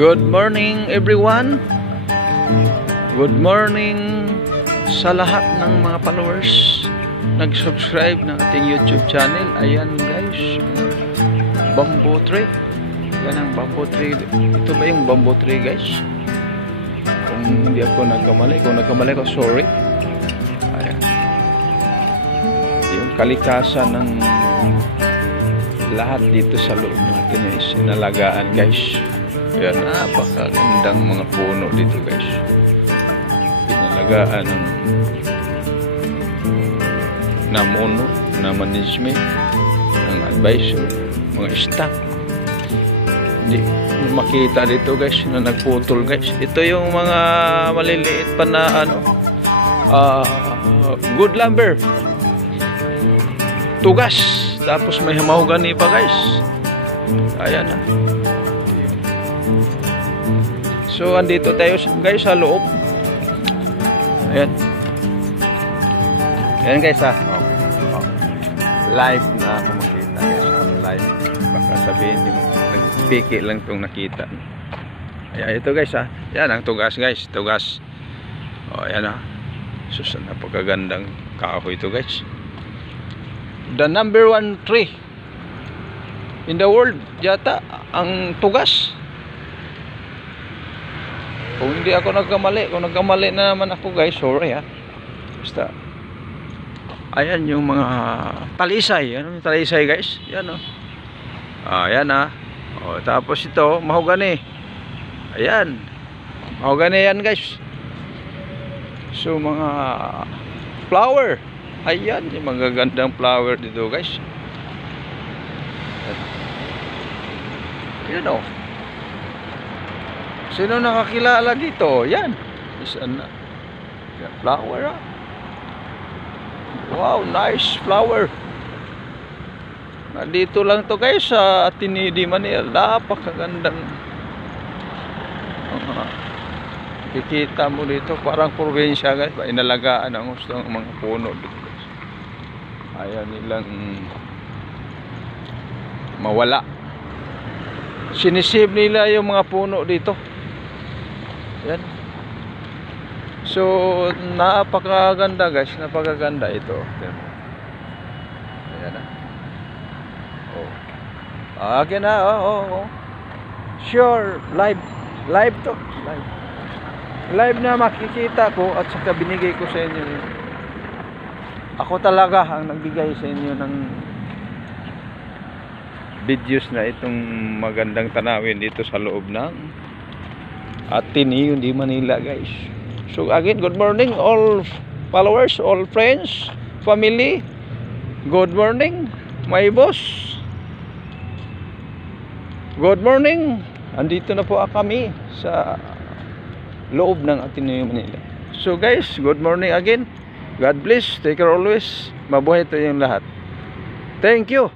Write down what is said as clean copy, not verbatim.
Good morning everyone. Good morning sa lahat ng mga followers nag-subscribe ng ating YouTube channel. Ayan guys, bamboo tree. Yan ang bamboo tree. Ito ba yung bamboo tree guys? Kung hindi ako nagkamali, kung nagkamali ko, sorry. Ayan. Yung kalikasan ng lahat dito sa loob natin ay sinalagaan guys. Yan, napakagandang mga puno dito guys. Pinalagaan ng namuno, na management, ng advisor, mga staff. Hindi makita dito guys na nagputol guys. Ito yung mga maliliit pa na good lumber, tugas, tapos may mahogany pa guys. Ayan na. So andito tayo guys sa loob. Ayan. Ayan guys ha. Live na ako makita guys. Live. Baka sabihin yung nagpiki lang itong nakita. Ayan ito guys ha. Ayan ang tugas guys. Tugas. O ayan ha. So napakagandang kahoy ito guys. The number 1 tree in the world yata ang tugas. Kung hindi ako nagkamali, kung nagkamali na naman ako guys, sorry ha. Basta ayan yung mga talisay. Ano yung talisay guys? Yan o. Ayan ha. O, tapos ito, mahogany. Ayan. Mahogany yan guys. So mga flower. Ayan, yung magagandang flower dito guys. Ayan o. Sino nakakilala dito? Yan. Isan na. Yan, flower ha. Wow, nice flower. Nandito lang to guys sa Ateneo de Manila. Napakagandang kikita mo dito. Parang probinsya guys. Inalagaan ang gusto ng mga puno dito guys. Ayaw nilang mawala. Sinisave nila yung mga puno dito. Yan. So napakaganda guys, napakaganda ito. Ayan na. Oh. Akin na. Oh. Sure, live to. Live na makikita ko at saka binigay ko sa inyo. Ako talaga ang nagbigay sa inyo ng videos na itong magandang tanawin dito sa loob ng Ateneo de Manila guys. So again, good morning all followers, all friends, family. Good morning my boss. Good morning. Andito na po kami sa loob ng Ateneo de Manila. So guys, good morning again. God bless. Take care always. Mabuhay tayong lahat. Thank you.